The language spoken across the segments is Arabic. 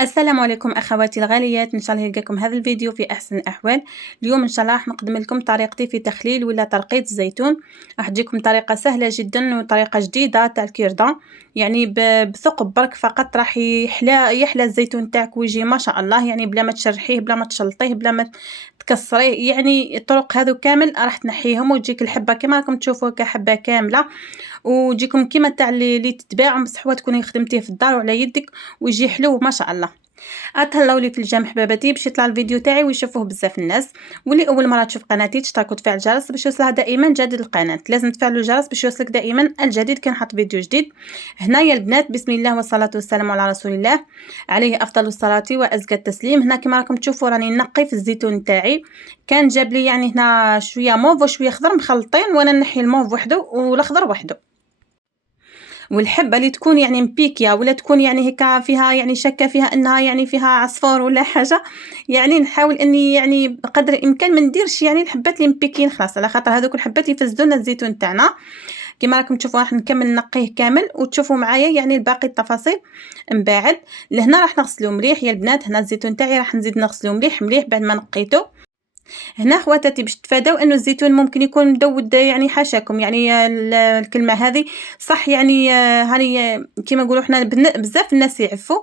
السلام عليكم اخواتي الغاليات، ان شاء الله يلقاكم هذا الفيديو في احسن الاحوال. اليوم ان شاء الله راح نقدم لكم طريقتي في تخليل ولا ترقية الزيتون. راح تجيكم طريقه سهله جدا وطريقه جديده تاع الكيردان، يعني بثقب برك فقط راح يحلى الزيتون تاعك ويجي ما شاء الله، يعني بلا ما تشرحيه بلا ما تشلطيه بلا ما تكسريه. يعني الطرق هذو كامل راح تنحيهم وتجيك الحبه كما راكم تشوفوا كحبه كامله، وتجيكم كيما تاع اللي تتباع مسحوه تكوني خدمتيه في الدار وعلى يدك ويجي حلو ما شاء الله. اتهلاو لي في الجام حباباتي باش يطلع الفيديو تاعي ويشوفوه بزاف الناس. واللي اول مره تشوف قناتي تشتركوا وتفعل الجرس باش يوصلها دائما جديد القناه. لازم تفعلوا الجرس باش يوصلك دائما الجديد كي نحط فيديو جديد. هنايا البنات بسم الله والصلاه والسلام على رسول الله عليه افضل الصلاه وازكى التسليم. هنا كما راكم تشوفوا راني نقي في الزيتون تاعي، كان جاب لي يعني هنا شويه موف وشويه خضر مخلطين، وانا نحي الموف وحده والاخضر وحده. والحبه اللي تكون يعني مبيكيه ولا تكون يعني هكا فيها يعني شكه فيها انها يعني فيها عصفور ولا حاجه، يعني نحاول اني يعني بقدر الامكان ما نديرش يعني الحبات اللي مبيكين خلاص، على خاطر هذوك الحبات يفسدوا لنا الزيتون تاعنا. كما راكم تشوفوا راح نكمل نقيه كامل وتشوفوا معايا يعني الباقي التفاصيل من بعد. لهنا راح نغسلو مليح يا البنات. هنا الزيتون تاعي راح نزيد نغسلو مليح مليح بعد ما نقيته. هنا خواتاتي باش تفاداو انه الزيتون ممكن يكون مدود، يعني حاشاكم يعني الكلمه هذه صح، يعني هاني كيما نقولوا حنا بزاف الناس يعفوا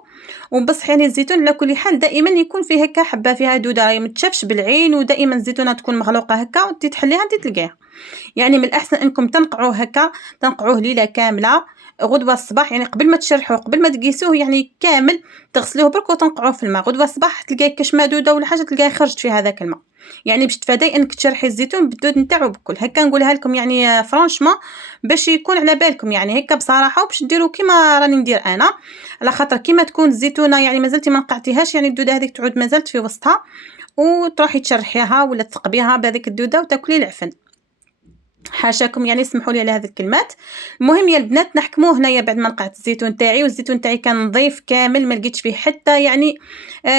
وبصح، يعني الزيتون على كل حال دائما يكون فيه هكا حبه فيها دوده راهي ما تشافش بالعين، ودائما الزيتونه تكون مغلوقه هكا وانت تحليها انت تلقاها. يعني من الاحسن انكم تنقعوه هكا، تنقعوه ليله كامله غدوه الصباح، يعني قبل ما تشرحوه قبل ما تقيسوه يعني كامل تغسلوه برك وتنقعوه في الماء. غدوه الصباح تلقاي كاش ما دوده ولا حاجه تلقاي خرجت في هذاك الماء، يعني باش تفاداي انك تشرحي الزيتون بالدود نتاعو بكل. هكا نقولها لكم يعني فرانشمون باش يكون على بالكم، يعني هكا بصراحه، وباش ديروا كيما راني ندير انا. على خاطر كيما تكون الزيتونه يعني مازلتي ما نقعتيهاش، يعني الدوده هذيك تعود مازالت في وسطها وتروحي تشرحيها ولا تثقبيها بهذيك الدوده وتاكلي العفن. حاشاكم يعني اسمحوا لي على هذه الكلمات. المهم يا البنات نحكموا هنايا بعد ما نقعت الزيتون تاعي، والزيتون تاعي كان نظيف كامل ما لقيتش فيه حتى يعني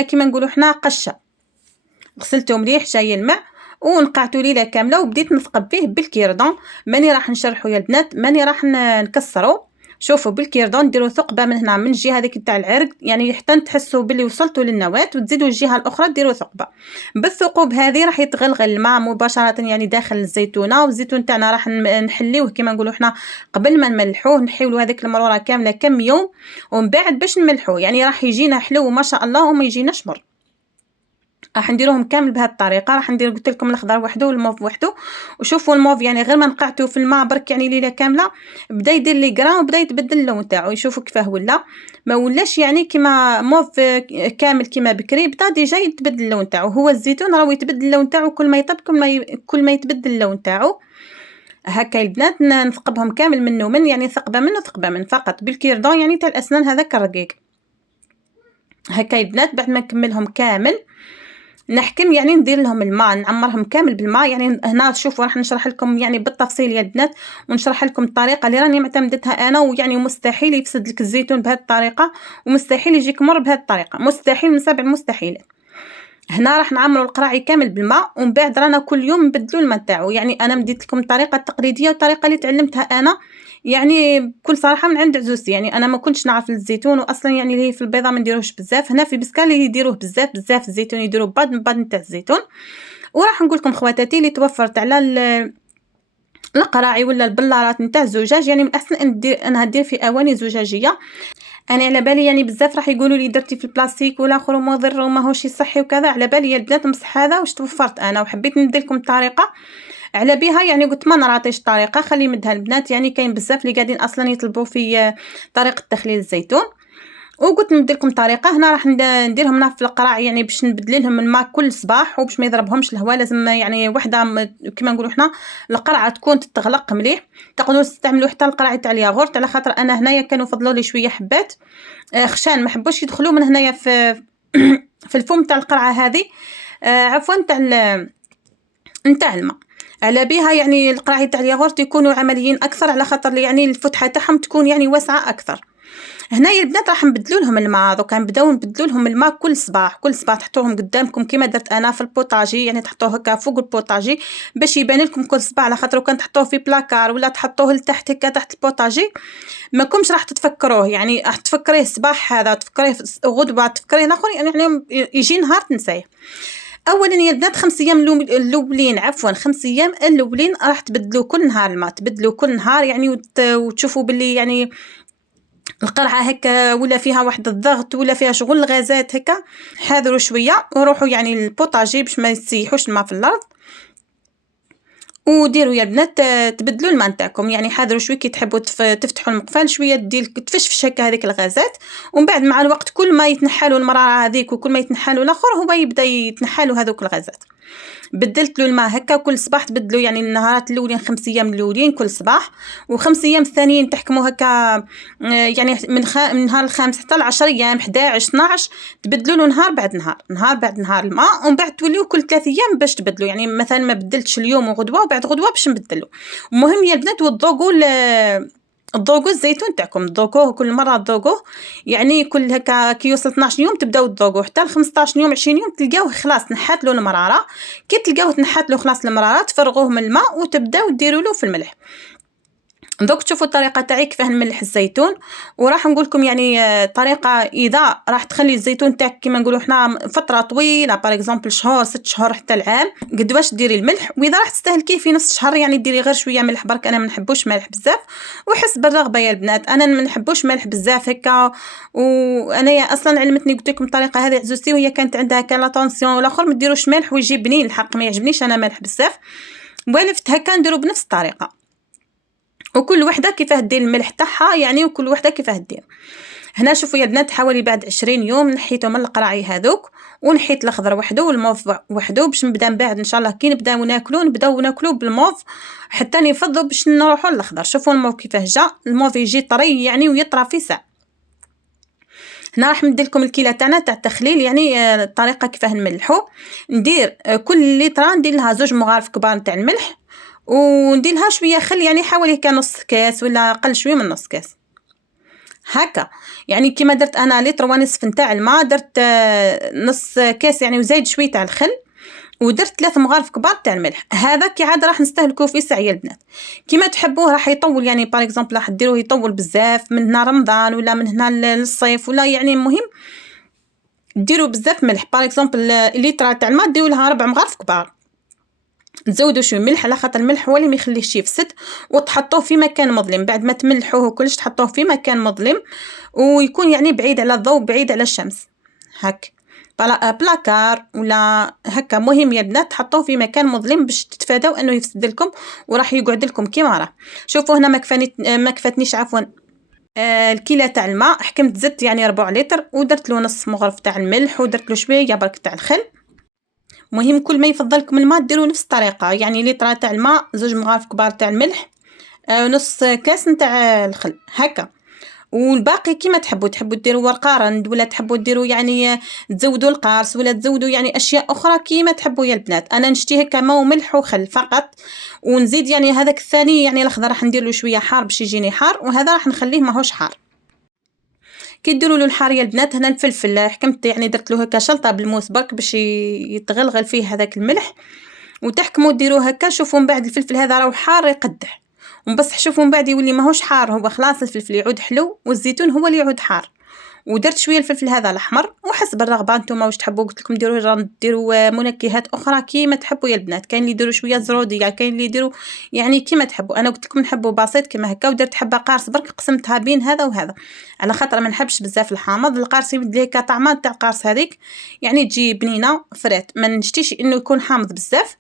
كيما نقولوا حنا قشه. غسلته مليح جاي الماء ونقعته ليله كامله وبديت نثقب فيه بالكيردون. ماني راح نشرحه يا البنات، ماني راح نكسره. شوفوا بالكيردون ديروا ثقبه من هنا من الجهه هذيك تاع العرق، يعني حتى تحسوا باللي وصلتوا للنواه، وتزيدوا الجهه الاخرى ديروا ثقبه. بالثقوب هذه راح يتغلغل الماء مباشره يعني داخل الزيتونه، والزيتون تاعنا راح نحليوه كما نقولوا حنا قبل ما نملحوه، نحيولوا هذيك المروره كامله كم يوم ومن بعد باش نملحوه، يعني راح يجينا حلو ما شاء الله وما يجيناش مر. راح نديروهم كامل بهذه الطريقه. راح ندير قلت لكم الاخضر وحده والموف وحده. وشوفوا الموف يعني غير ما نقعته في الماء برك يعني ليله كامله بدا يدير لي غران وبدا يتبدل اللون تاعو. يشوفوا كيفاه ولا ما ولاش يعني كيما موف كامل كيما بكري، بدا ديجا يتبدل اللون تاعو. هو الزيتون راهو يتبدل اللون تاعو كل ما يطيب كل ما يتبدل اللون تاعو. هكا البنات نثقبهم كامل منه من يعني ثقبه منه ثقبه من فقط بالكيردون يعني تاع الاسنان هذاك الرقيق. هكا البنات بعد ما نكملهم كامل نحكم يعني ندير لهم الماء نعمرهم كامل بالماء. يعني هنا شوفوا راح نشرح لكم يعني بالتفصيل يا البنات، ونشرح لكم الطريقه اللي راني معتمدتها انا، ويعني مستحيل يفسد لك الزيتون بهذه الطريقه، ومستحيل يجيك مر بهذه الطريقه، مستحيل من سبع المستحيلات. هنا راح نعمروا القراعي كامل بالماء ومن بعد رانا كل يوم نبدلوا الماء تاعو. يعني انا مديت لكم الطريقه التقليديه والطريقه اللي تعلمتها انا يعني بكل صراحه من عند عزوزتي. يعني انا ما كنتش نعرف الزيتون، واصلا يعني اللي في البيضه ما نديروهش بزاف. هنا في بسكال اللي يديروه بزاف بزاف الزيتون يديروه بعد من بعد نتاع الزيتون. وراح نقول لكم خواتاتي اللي توفرت على القراعي ولا البلارات نتاع الزجاج، يعني من الاحسن ان دير انها دير في اواني زجاجيه. انا على بالي يعني بزاف راح يقولوا لي درتي في البلاستيك والاخر مضر وماهوش صحي وكذا، على بالي يا البنات نمسح هذا واش توفرت انا وحبيت ندير لكم الطريقه على بها. يعني قلت ما نراطيش الطريقه خلي مدها البنات، يعني كاين بزاف اللي قاعدين اصلا يطلبوا في طريقه تخليل الزيتون، وقلت ندير لكم طريقه. هنا راح نديرهم هنا في القراع يعني باش نبدل لهم الماء كل صباح وباش ما يضربهمش الهواء. لازم يعني وحده كما نقولوا حنا القرعه تكون تتغلق مليح. تقدروا تستعملوا حتى القرعه تاع الياغورت، على خاطر انا هنايا كانوا فضلوا لي شويه حبات خشان ما حبوش يدخلوا من هنايا في في الفم تاع القرعه هذه، عفوا تاع نتاع الماء. على بها يعني القراعي تاع الياغورت يكونوا عمليين اكثر، على خاطر يعني الفتحه تاعهم تكون يعني واسعه اكثر. هنايا البنات راح نبدلوا لهم الماء. دوكا نبداو نبدلوا لهم الماء كل صباح، كل صباح تحطوهم قدامكم كيما درت انا في البوطاجي، يعني تحطوه هكا فوق البوطاجي باش يبان لكم كل صباح، على خاطر كان تحطوه في بلاكار ولا تحطوه لتحت هكا تحت البوطاجي ماكمش راح تتفكروه، يعني راح تفكريه الصباح هذا تفكريه غدوه تفكريه الاخر، يعني يجي نهار تنسيه. اولا يا البنات 5 ايام الاولين، عفوا 5 ايام الاولين راح تبدلوا كل نهار الماء، تبدلوا كل نهار يعني وتشوفوا باللي يعني القرعه هكا ولا فيها واحد الضغط ولا فيها شغل الغازات هكا، حاذروا شويه وروحوا يعني البوطاجي باش ما يسيحوش الماء في الارض. وديروا يا البنات تبدلوا الماء نتاعكم، يعني حاذروا شويه كي تحبوا تفتحوا المقفال شويه دير تفشفش هكا هذيك الغازات، ومن بعد مع الوقت كل ما يتنحالوا المراره هذيك وكل ما يتنحالوا الاخر هو يبدا يتنحالوا هذوك الغازات. بدلت له الماء هكا كل صباح تبدلوا، يعني النهارات الاولين 5 ايام الاولين كل صباح، و5 ايام الثانيين تحكموا هكا يعني من النهار الخامس حتى 10 ايام 11 12 تبدلوا له نهار بعد نهار، نهار بعد نهار الماء، ومن بعد توليو كل 3 ايام باش تبدلوا، يعني مثلا ما بدلتش اليوم وغدوه وبعد غدوه باش نبدلوا. المهم يا البنات وتذوقوا تذوقوا الزيتون تاعكم، تذوقوه كل مره تذوقوه، يعني كل هكا كي يوصل 12 يوم تبداو تذوقوه حتى ل 15 يوم 20 يوم تلقاوه خلاص نحات له المراره. كي تلقاوه تنحات له خلاص المراره تفرغوه من الماء وتبداو ديروا له في الملح. دوك تشوفوا الطريقه تاعي كيفاه نملح الزيتون، وراح نقول لكم يعني طريقه اذا راح تخلي الزيتون تاعك كيما نقولوا حنا فتره طويله باغ اكزومبل شهور 6 شهور حتى العام قد واش ديري الملح، واذا راح تستهلكيه في نص شهر يعني ديري غير شويه ملح برك، انا ما نحبوش ملح بزاف وحسب الرغبه يا البنات، انا ما نحبوش ملح بزاف هكا، وانا اصلا علمتني قلت لكم الطريقه هذه عزوزتي وهي كانت عندها كان لا طونسيون والاخر ما ديروش ملح ويجي بنين، الحق ما يعجبنيش انا ملح بزاف، ولفت هكا نديرو بنفس الطريقه، وكل وحده كيفاه دير الملح تاعها يعني، وكل وحده كيفاه دير. هنا شوفوا يا بنات حوالي بعد 20 يوم نحيتهم من القراعي هذوك، ونحيت الاخضر وحده والموف وحده باش نبدا من بعد ان شاء الله كي نبداو ناكلو بالموف، حتى نفضوا باش نروحوا للاخضر. شوفوا الموف كيفاه جا، الموف يجي طري يعني ويطرى في ساعه. هنا راح ندير لكم الكيله تاعنا تاع التخليل، يعني الطريقه كيفاه نملحو. ندير كل لتر ندير لها 2 مغارف كبار تاع الملح، وندير لها شويه خل، يعني حوالي كنص كاس ولا اقل شويه من نص كاس هكا، يعني كيما درت انا لتر ونصف نتاع الماء درت نص كاس يعني وزايد شويه تاع الخل، ودرت 3 مغارف كبار تاع الملح. هذا كي عاد راح نستهلكوه في ساعه يا البنات كيما تحبوه، راح يطول يعني باغ اكزومبل راح ديروه يطول بزاف من هنا رمضان ولا من هنا للصيف ولا يعني المهم ديروا بزاف ملح، باغ اكزومبل الليتر تاع الماء ديروا لها 4 مغارف كبار، تزودوا شويه ملح على خاطر الملح هو اللي ما يخليهش يفسد، وتحطوه في مكان مظلم بعد ما تملحوه كلش تحطوه في مكان مظلم ويكون يعني بعيد على الضوء بعيد على الشمس هك بلاكار ولا هكا. مهم يا بنات تحطوه في مكان مظلم باش تتفاداو انه يفسد لكم وراح يقعد لكم كيما راه. شوفوا هنا ما كفاتنيش عفوا الكيله تاع الماء، حكمت زدت يعني 4 لتر ودرت له نص مغرف تاع الملح ودرت له شويه برك تاع الخل. مهم كل ما يفضلكم الماء ديروا نفس الطريقه، يعني لتر تاع الماء 2 مغارف كبار تاع الملح نص كاس نتاع الخل هكا، والباقي كيما تحبوا ديروا ورقارند ولا تحبوا ديروا يعني تزودوا القارص ولا تزودوا يعني اشياء اخرى كيما تحبوا يا البنات. انا نشتي هكا ماء وملح وخل فقط، ونزيد يعني هذاك الثاني يعني الاخضر راح ندير له شويه حار باش يجيني حار، وهذا راح نخليه ماهوش حار. كي ديروا له الحار يا البنات هنا الفلفل حكمت يعني درت له هكا شلطه بالموس برك باش يتغلغل فيه هذاك الملح، وتحكموا ديروه هكا. شوفوا من بعد الفلفل هذا راهو حار يقدح، وبصح شوفوا من بعد يولي ماهوش حار، هو خلاص الفلفل يعود حلو والزيتون هو اللي يعود حار. ودرت شويه الفلفل هذا الاحمر وحسب الرغبه نتوما واش تحبوا، قلت لكم ديروا منكهات اخرى كيما تحبوا يا البنات، كاين اللي يديروا شويه زروديه يعني كاين اللي يديروا يعني كيما تحبوا. انا قلت لكم نحبوا بسيط كيما هكا، ودرت حبه قارص برك قسمتها بين هذا وهذا على خاطر ما نحبش بزاف الحامض، القارص يبدل هكا طعمه تاع القارص هذيك يعني تجي بنينه فرات، ما نشتيش انه يكون حامض بزاف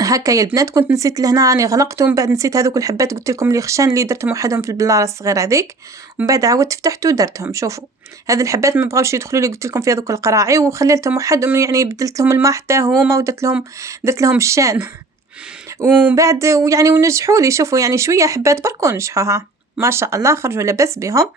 هكا يا البنات. كنت نسيت لهنا راني غلقت ومن بعد نسيت هذوك الحبات قلت لكم اللي خشان اللي درتهم وحدهم في البلاره الصغيره هذيك، ومن بعد عاودت فتحت ودرتهم. شوفوا هذه الحبات ما بغاوش يدخلوا لي قلت لكم في هذوك القراعي وخليتهم وحدهم يعني بدلت لهم الماء حتى هما درت لهم الشان ومن بعد ونجحوا لي. شوفوا يعني شويه حبات برك ونجحوها ما شاء الله خرجوا لاباس بهم،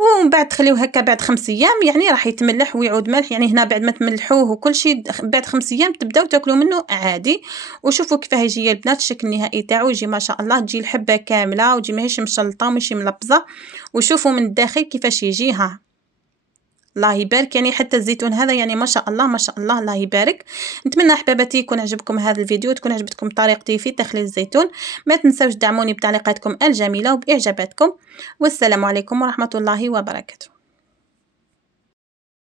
ومن بعد تخليوه هكا بعد 5 أيام يعني راح يتملح ويعود ملح. يعني هنا بعد ما تملحوه وكل شيء بعد 5 أيام تبداو تاكلوا منه عادي. وشوفوا كيفاه يجي البنات، الشكل النهائي تاعو يجي ما شاء الله، تجي الحبه كامله وتجي ماهيش مشلطه وماشي ملبزه. وشوفوا من الداخل كيفاش يجي، ها الله يبارك. يعني حتى الزيتون هذا يعني ما شاء الله ما شاء الله، الله يبارك. نتمنى احباباتي يكون عجبكم هذا الفيديو، تكون عجبتكم طريقتي في تخليل الزيتون. ما تنسوش دعموني بتعليقاتكم الجميله وباعجاباتكم. والسلام عليكم ورحمه الله وبركاته.